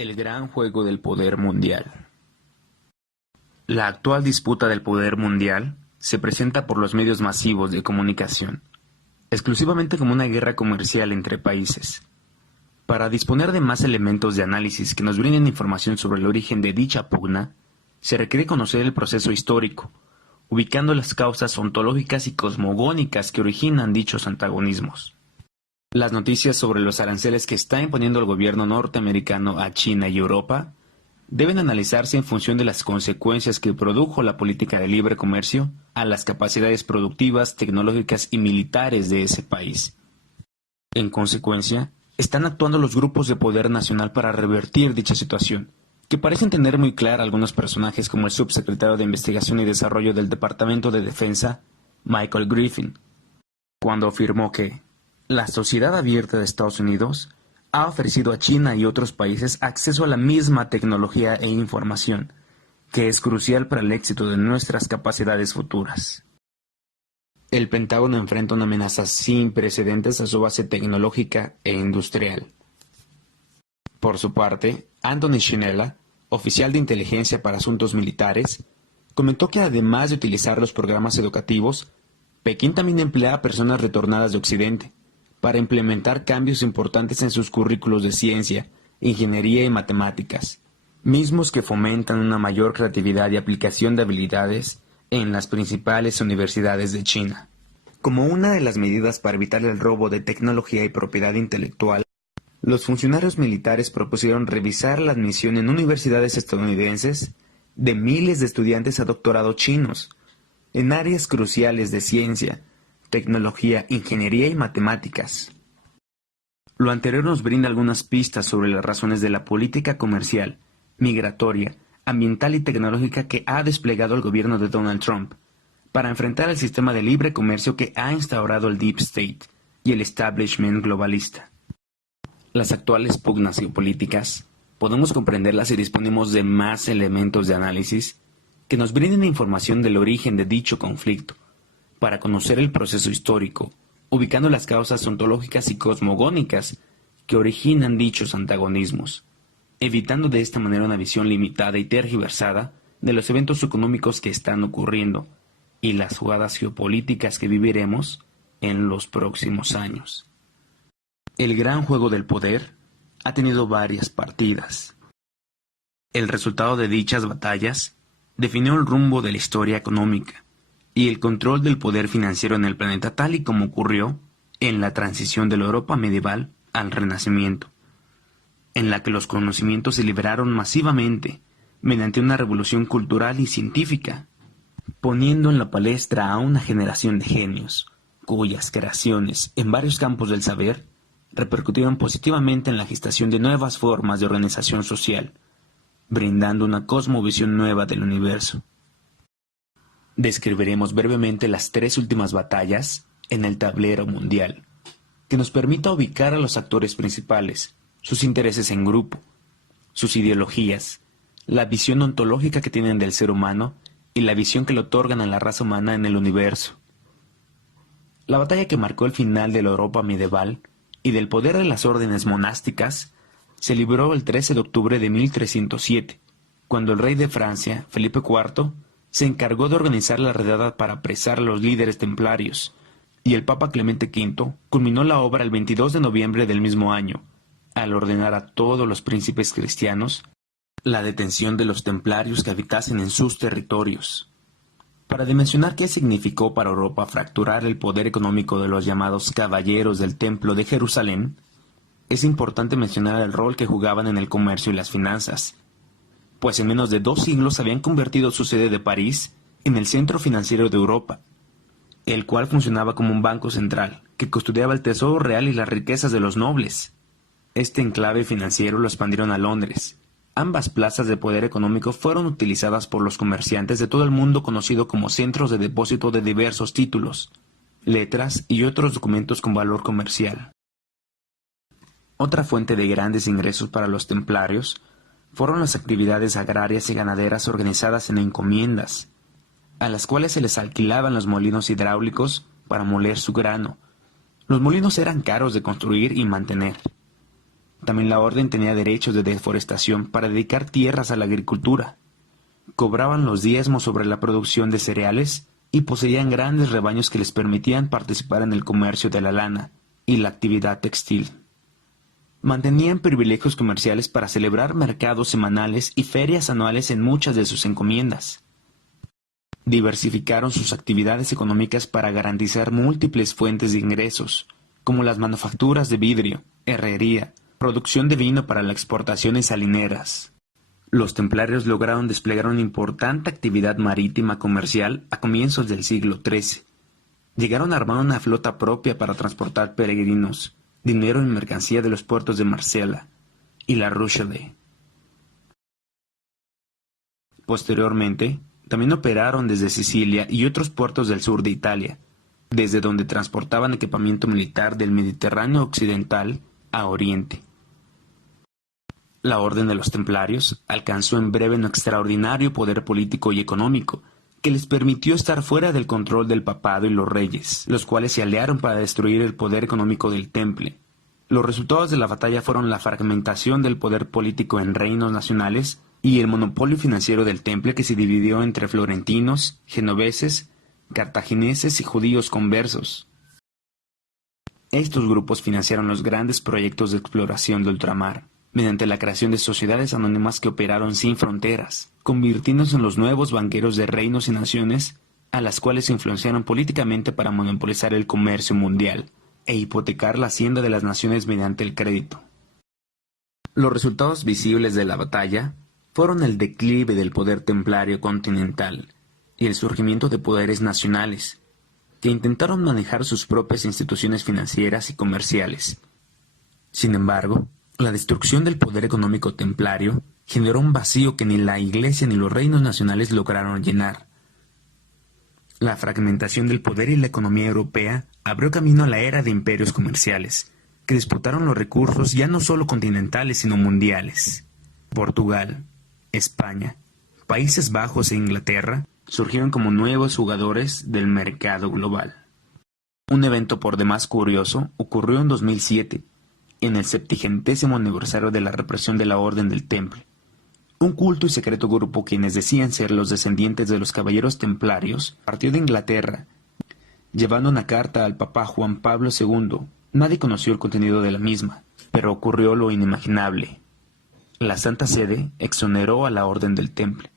El gran juego del poder mundial. La actual disputa del poder mundial se presenta por los medios masivos de comunicación, exclusivamente como una guerra comercial entre países. Para disponer de más elementos de análisis que nos brinden información sobre el origen de dicha pugna, se requiere conocer el proceso histórico, ubicando las causas ontológicas y cosmogónicas que originan dichos antagonismos. Las noticias sobre los aranceles que está imponiendo el gobierno norteamericano a China y Europa deben analizarse en función de las consecuencias que produjo la política de libre comercio a las capacidades productivas, tecnológicas y militares de ese país. En consecuencia, están actuando los grupos de poder nacional para revertir dicha situación, que parecen tener muy clara algunos personajes como el subsecretario de Investigación y Desarrollo del Departamento de Defensa, Michael Griffin, cuando afirmó que la sociedad abierta de Estados Unidos ha ofrecido a China y otros países acceso a la misma tecnología e información, que es crucial para el éxito de nuestras capacidades futuras. El Pentágono enfrenta una amenaza sin precedentes a su base tecnológica e industrial. Por su parte, Anthony Schinella, oficial de inteligencia para asuntos militares, comentó que además de utilizar los programas educativos, Pekín también emplea a personas retornadas de Occidente para implementar cambios importantes en sus currículos de ciencia, ingeniería y matemáticas, mismos que fomentan una mayor creatividad y aplicación de habilidades en las principales universidades de China. Como una de las medidas para evitar el robo de tecnología y propiedad intelectual, los funcionarios militares propusieron revisar la admisión en universidades estadounidenses de miles de estudiantes a doctorado chinos, en áreas cruciales de ciencia, tecnología, ingeniería y matemáticas. Lo anterior nos brinda algunas pistas sobre las razones de la política comercial, migratoria, ambiental y tecnológica que ha desplegado el gobierno de Donald Trump para enfrentar el sistema de libre comercio que ha instaurado el Deep State y el establishment globalista. Las actuales pugnas geopolíticas podemos comprenderlas si disponemos de más elementos de análisis que nos brinden información del origen de dicho conflicto, para conocer el proceso histórico, ubicando las causas ontológicas y cosmogónicas que originan dichos antagonismos, evitando de esta manera una visión limitada y tergiversada de los eventos económicos que están ocurriendo y las jugadas geopolíticas que viviremos en los próximos años. El gran juego del poder ha tenido varias partidas. El resultado de dichas batallas definió el rumbo de la historia económica y el control del poder financiero en el planeta, tal y como ocurrió en la transición de la Europa medieval al Renacimiento, en la que los conocimientos se liberaron masivamente mediante una revolución cultural y científica, poniendo en la palestra a una generación de genios, cuyas creaciones en varios campos del saber repercutieron positivamente en la gestación de nuevas formas de organización social, brindando una cosmovisión nueva del universo. Describiremos brevemente las tres últimas batallas en el tablero mundial, que nos permita ubicar a los actores principales, sus intereses en grupo, sus ideologías, la visión ontológica que tienen del ser humano y la visión que le otorgan a la raza humana en el universo. La batalla que marcó el final de la Europa medieval y del poder de las órdenes monásticas se libró el 13 de octubre de 1307, cuando el rey de Francia, Felipe IV, se encargó de organizar la redada para apresar a los líderes templarios, y el Papa Clemente V culminó la obra el 22 de noviembre del mismo año, al ordenar a todos los príncipes cristianos la detención de los templarios que habitasen en sus territorios. Para dimensionar qué significó para Europa fracturar el poder económico de los llamados caballeros del Templo de Jerusalén, es importante mencionar el rol que jugaban en el comercio y las finanzas, pues en menos de 2 siglos habían convertido su sede de París en el centro financiero de Europa, el cual funcionaba como un banco central que custodiaba el tesoro real y las riquezas de los nobles. Este enclave financiero lo expandieron a Londres. Ambas plazas de poder económico fueron utilizadas por los comerciantes de todo el mundo conocido como centros de depósito de diversos títulos, letras y otros documentos con valor comercial. Otra fuente de grandes ingresos para los templarios fueron las actividades agrarias y ganaderas organizadas en encomiendas, a las cuales se les alquilaban los molinos hidráulicos para moler su grano. Los molinos eran caros de construir y mantener. También la orden tenía derechos de deforestación para dedicar tierras a la agricultura. Cobraban los diezmos sobre la producción de cereales y poseían grandes rebaños que les permitían participar en el comercio de la lana y la actividad textil. Mantenían privilegios comerciales para celebrar mercados semanales y ferias anuales en muchas de sus encomiendas. Diversificaron sus actividades económicas para garantizar múltiples fuentes de ingresos, como las manufacturas de vidrio, herrería, producción de vino para la exportación y salineras. Los templarios lograron desplegar una importante actividad marítima comercial a comienzos del siglo XIII. Llegaron a armar una flota propia para transportar peregrinos, dinero y mercancía de los puertos de Marsella y La Rochelle. Posteriormente, también operaron desde Sicilia y otros puertos del sur de Italia, desde donde transportaban equipamiento militar del Mediterráneo occidental a Oriente. La Orden de los Templarios alcanzó en breve un extraordinario poder político y económico, que les permitió estar fuera del control del papado y los reyes, los cuales se aliaron para destruir el poder económico del Temple. Los resultados de la batalla fueron la fragmentación del poder político en reinos nacionales y el monopolio financiero del Temple, que se dividió entre florentinos, genoveses, cartagineses y judíos conversos. Estos grupos financiaron los grandes proyectos de exploración de ultramar, mediante la creación de sociedades anónimas que operaron sin fronteras, convirtiéndose en los nuevos banqueros de reinos y naciones, a las cuales se influenciaron políticamente para monopolizar el comercio mundial e hipotecar la hacienda de las naciones mediante el crédito. Los resultados visibles de la batalla fueron el declive del poder templario continental y el surgimiento de poderes nacionales, que intentaron manejar sus propias instituciones financieras y comerciales. Sin embargo, la destrucción del poder económico templario generó un vacío que ni la Iglesia ni los reinos nacionales lograron llenar. La fragmentación del poder y la economía europea abrió camino a la era de imperios comerciales, que disputaron los recursos ya no solo continentales sino mundiales. Portugal, España, Países Bajos e Inglaterra surgieron como nuevos jugadores del mercado global. Un evento por demás curioso ocurrió en 2007, en el 70º aniversario de la represión de la Orden del Temple. Un culto y secreto grupo, quienes decían ser los descendientes de los caballeros templarios, partió de Inglaterra, llevando una carta al Papa Juan Pablo II. Nadie conoció el contenido de la misma, pero ocurrió lo inimaginable. La Santa Sede exoneró a la Orden del Temple.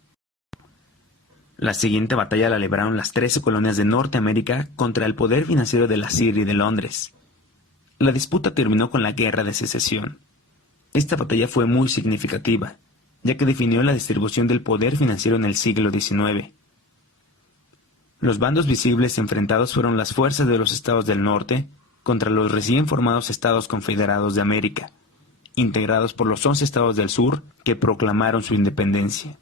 La siguiente batalla la libraron las 13 colonias de Norteamérica contra el poder financiero de la City y de Londres. La disputa terminó con la Guerra de Secesión. Esta batalla fue muy significativa, ya que definió la distribución del poder financiero en el siglo XIX. Los bandos visibles enfrentados fueron las fuerzas de los estados del norte contra los recién formados Estados Confederados de América, integrados por los 11 estados del sur que proclamaron su independencia.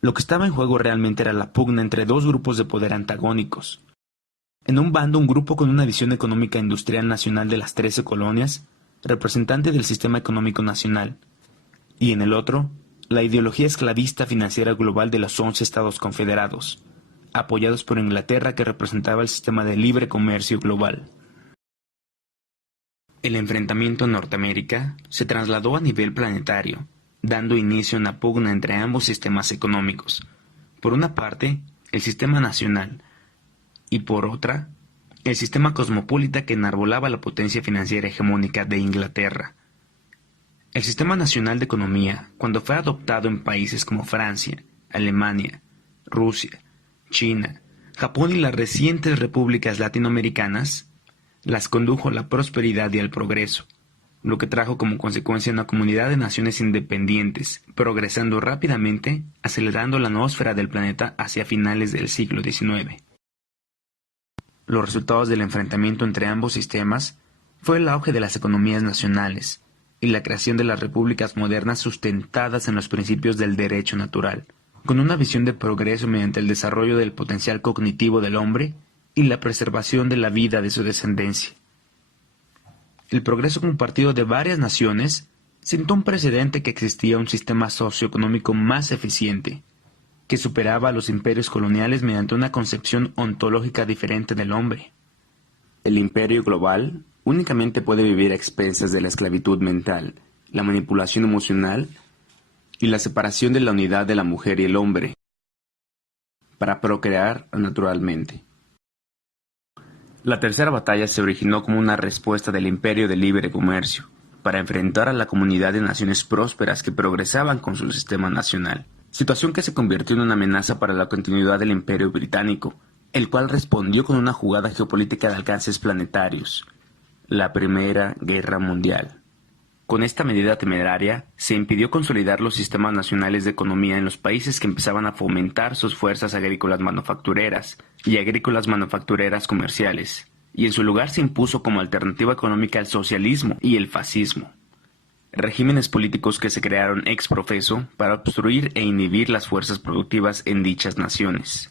Lo que estaba en juego realmente era la pugna entre dos grupos de poder antagónicos. En un bando, un grupo con una visión económica industrial nacional de las 13 colonias, representante del sistema económico nacional, y en el otro, la ideología esclavista financiera global de los 11 estados confederados, apoyados por Inglaterra, que representaba el sistema de libre comercio global. El enfrentamiento en Norteamérica se trasladó a nivel planetario, dando inicio a una pugna entre ambos sistemas económicos. Por una parte, el sistema nacional, y por otra, el sistema cosmopolita que enarbolaba la potencia financiera hegemónica de Inglaterra. El sistema nacional de economía, cuando fue adoptado en países como Francia, Alemania, Rusia, China, Japón y las recientes repúblicas latinoamericanas, las condujo a la prosperidad y al progreso, lo que trajo como consecuencia una comunidad de naciones independientes, progresando rápidamente, acelerando la noósfera del planeta hacia finales del siglo XIX. Los resultados del enfrentamiento entre ambos sistemas fue el auge de las economías nacionales y la creación de las repúblicas modernas sustentadas en los principios del derecho natural, con una visión de progreso mediante el desarrollo del potencial cognitivo del hombre y la preservación de la vida de su descendencia. El progreso compartido de varias naciones sentó un precedente que existía un sistema socioeconómico más eficiente, que superaba a los imperios coloniales mediante una concepción ontológica diferente del hombre. El imperio global únicamente puede vivir a expensas de la esclavitud mental la manipulación emocional y la separación de la unidad de la mujer y el hombre para procrear naturalmente. La tercera batalla se originó como una respuesta del Imperio de Libre Comercio para enfrentar a la comunidad de naciones prósperas que progresaban con su sistema nacional, situación que se convirtió en una amenaza para la continuidad del Imperio Británico, el cual respondió con una jugada geopolítica de alcances planetarios, la Primera Guerra Mundial. Con esta medida temeraria, se impidió consolidar los sistemas nacionales de economía en los países que empezaban a fomentar sus fuerzas agrícolas manufactureras y agrícolas manufactureras comerciales, y en su lugar se impuso como alternativa económica el socialismo y el fascismo, regímenes políticos que se crearon ex profeso para obstruir e inhibir las fuerzas productivas en dichas naciones.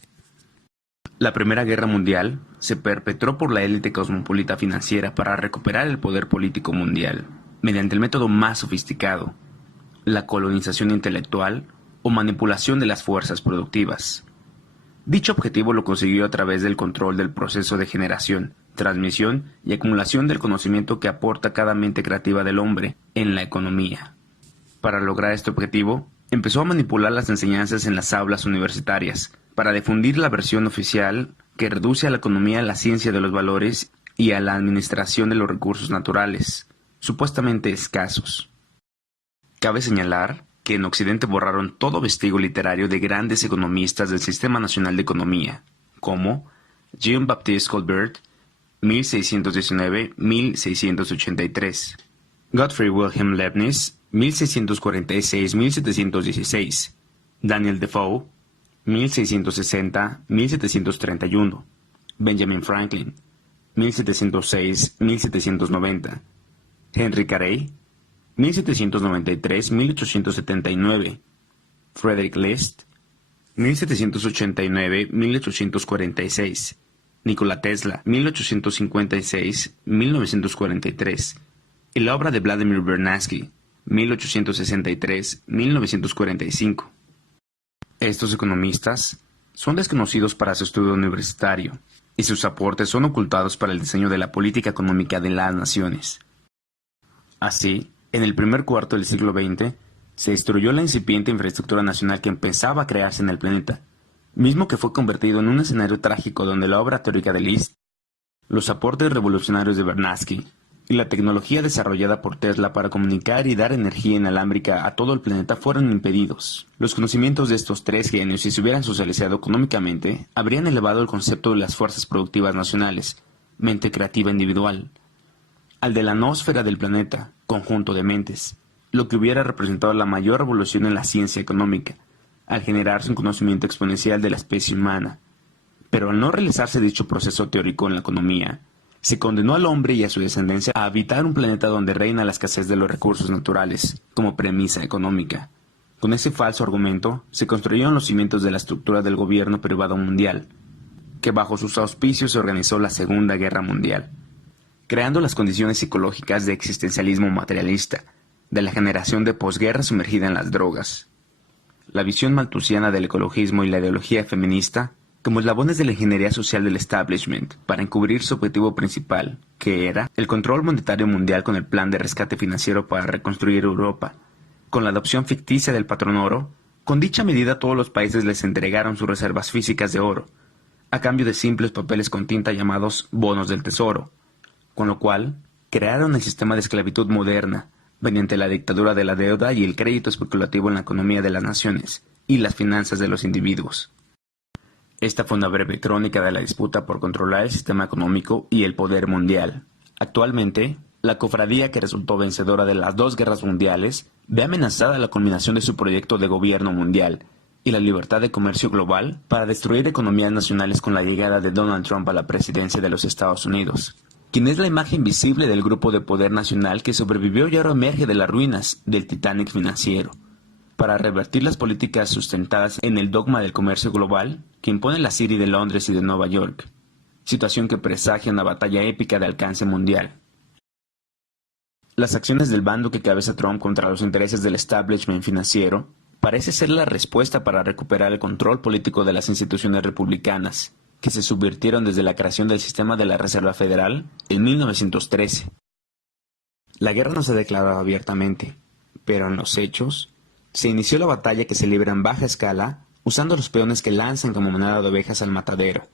La Primera Guerra Mundial se perpetró por la élite cosmopolita financiera para recuperar el poder político mundial, mediante el método más sofisticado, la colonización intelectual o manipulación de las fuerzas productivas. Dicho objetivo lo consiguió a través del control del proceso de generación, transmisión y acumulación del conocimiento que aporta cada mente creativa del hombre en la economía. Para lograr este objetivo, empezó a manipular las enseñanzas en las aulas universitarias, para difundir la versión oficial que reduce a la economía a la ciencia de los valores y a la administración de los recursos naturales, supuestamente escasos. Cabe señalar que en Occidente borraron todo vestigio literario de grandes economistas del Sistema Nacional de Economía, como Jean-Baptiste Colbert, 1619-1683, Gottfried Wilhelm Leibniz, 1646-1716, Daniel Defoe, 1660-1731, Benjamin Franklin, 1706-1790, Henry Carey, 1793-1879, Frederick List, 1789-1846, Nikola Tesla, 1856-1943, y la obra de Vladimir Vernadsky, 1863-1945. Estos economistas son desconocidos para su estudio universitario, y sus aportes son ocultados para el diseño de la política económica de las naciones. Así, en el primer cuarto del siglo XX, se destruyó la incipiente infraestructura nacional que empezaba a crearse en el planeta, mismo que fue convertido en un escenario trágico donde la obra teórica de Liszt, los aportes revolucionarios de Vernadsky y la tecnología desarrollada por Tesla para comunicar y dar energía inalámbrica a todo el planeta fueron impedidos. Los conocimientos de estos tres genios, si se hubieran socializado económicamente, habrían elevado el concepto de las fuerzas productivas nacionales, mente creativa individual, al de la noósfera del planeta, conjunto de mentes, lo que hubiera representado la mayor revolución en la ciencia económica, al generarse un conocimiento exponencial de la especie humana. Pero al no realizarse dicho proceso teórico en la economía, se condenó al hombre y a su descendencia a habitar un planeta donde reina la escasez de los recursos naturales, como premisa económica. Con ese falso argumento, se construyeron los cimientos de la estructura del gobierno privado mundial, que bajo sus auspicios se organizó la Segunda Guerra Mundial, creando las condiciones psicológicas de existencialismo materialista, de la generación de posguerra sumergida en las drogas. La visión malthusiana del ecologismo y la ideología feminista como eslabones de la ingeniería social del establishment para encubrir su objetivo principal, que era el control monetario mundial con el plan de rescate financiero para reconstruir Europa. Con la adopción ficticia del patrón oro, con dicha medida todos los países les entregaron sus reservas físicas de oro, a cambio de simples papeles con tinta llamados bonos del tesoro, con lo cual crearon el sistema de esclavitud moderna, mediante la dictadura de la deuda y el crédito especulativo en la economía de las naciones y las finanzas de los individuos. Esta fue una breve crónica de la disputa por controlar el sistema económico y el poder mundial. Actualmente, la cofradía que resultó vencedora de las dos guerras mundiales ve amenazada la culminación de su proyecto de gobierno mundial y la libertad de comercio global para destruir economías nacionales con la llegada de Donald Trump a la presidencia de los Estados Unidos, quien es la imagen visible del grupo de poder nacional que sobrevivió y ahora emerge de las ruinas del Titanic financiero, para revertir las políticas sustentadas en el dogma del comercio global que impone la City de Londres y de Nueva York, situación que presagia una batalla épica de alcance mundial. Las acciones del bando que cabeza Trump contra los intereses del establishment financiero parece ser la respuesta para recuperar el control político de las instituciones republicanas, que se subvirtieron desde la creación del sistema de la Reserva Federal en 1913. La guerra no se declaró abiertamente, Pero en los hechos, se inició la batalla que se libra en baja escala usando los peones que lanzan como manada de ovejas al matadero,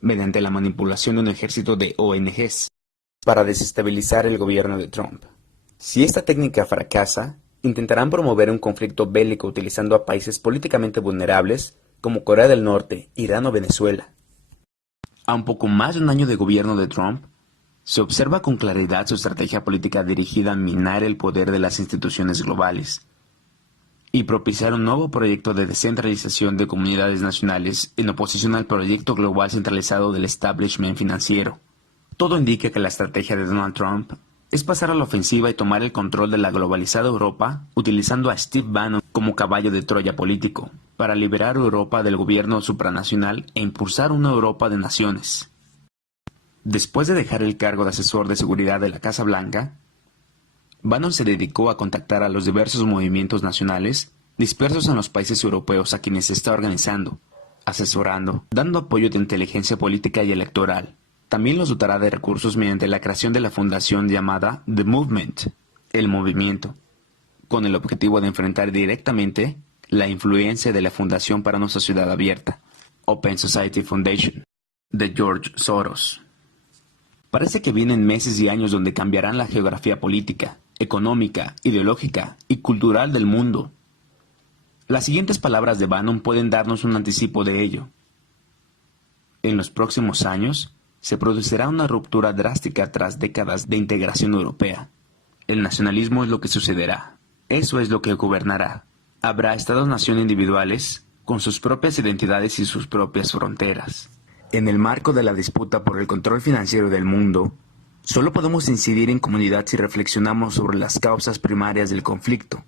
mediante la manipulación de un ejército de ONGs, para desestabilizar el gobierno de Trump. Si esta técnica fracasa, intentarán promover un conflicto bélico utilizando a países políticamente vulnerables como Corea del Norte, Irán o Venezuela. A un poco más de un año de gobierno de Trump, se observa con claridad su estrategia política dirigida a minar el poder de las instituciones globales y propiciar un nuevo proyecto de descentralización de comunidades nacionales en oposición al proyecto global centralizado del establishment financiero. Todo indica que la estrategia de Donald Trump es pasar a la ofensiva y tomar el control de la globalizada Europa utilizando a Steve Bannon como caballo de Troya político, para liberar a Europa del gobierno supranacional e impulsar una Europa de naciones. Después de dejar el cargo de asesor de seguridad de la Casa Blanca, Bannon se dedicó a contactar a los diversos movimientos nacionales dispersos en los países europeos a quienes se está organizando, asesorando, dando apoyo de inteligencia política y electoral. También los dotará de recursos mediante la creación de la fundación llamada The Movement, el movimiento, con el objetivo de enfrentar directamente la influencia de la Fundación para una Sociedad Abierta, Open Society Foundation, de George Soros. Parece que vienen meses y años donde cambiarán la geografía política, económica, ideológica y cultural del mundo. Las siguientes palabras de Bannon pueden darnos un anticipo de ello. En los próximos años, se producirá una ruptura drástica tras décadas de integración europea. El nacionalismo es lo que sucederá. Eso es lo que gobernará. Habrá estados-nación individuales con sus propias identidades y sus propias fronteras. En el marco de la disputa por el control financiero del mundo, solo podemos incidir en comunidad si reflexionamos sobre las causas primarias del conflicto,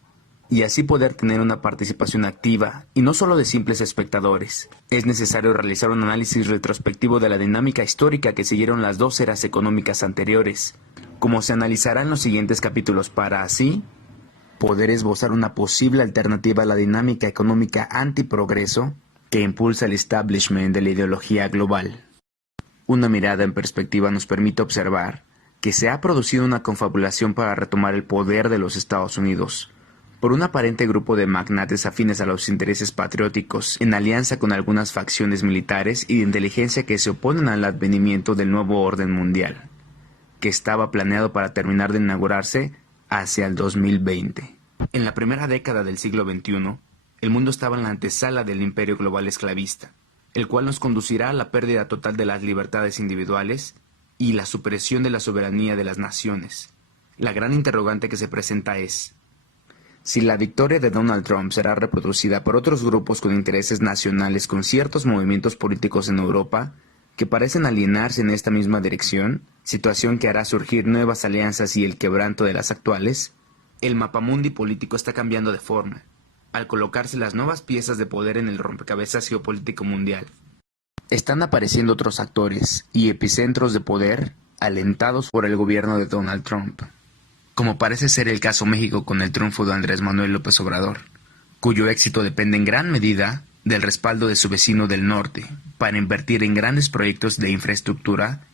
y así poder tener una participación activa y no solo de simples espectadores. Es necesario realizar un análisis retrospectivo de la dinámica histórica que siguieron las dos eras económicas anteriores, como se analizará en los siguientes capítulos para así poder esbozar una posible alternativa a la dinámica económica antiprogreso que impulsa el establishment de la ideología global. Una mirada en perspectiva nos permite observar que se ha producido una confabulación para retomar el poder de los Estados Unidos, por un aparente grupo de magnates afines a los intereses patrióticos, en alianza con algunas facciones militares y de inteligencia que se oponen al advenimiento del nuevo orden mundial, que estaba planeado para terminar de inaugurarse hacia el 2020. En la primera década del siglo XXI, el mundo estaba en la antesala del imperio global esclavista, el cual nos conducirá a la pérdida total de las libertades individuales y la supresión de la soberanía de las naciones. La gran interrogante que se presenta es: si la victoria de Donald Trump será reproducida por otros grupos con intereses nacionales con ciertos movimientos políticos en Europa que parecen alienarse en esta misma dirección, situación que hará surgir nuevas alianzas y el quebranto de las actuales, el mapamundi político está cambiando de forma, al colocarse las nuevas piezas de poder en el rompecabezas geopolítico mundial. Están apareciendo otros actores y epicentros de poder alentados por el gobierno de Donald Trump, como parece ser el caso México con el triunfo de Andrés Manuel López Obrador, cuyo éxito depende en gran medida del respaldo de su vecino del norte para invertir en grandes proyectos de infraestructura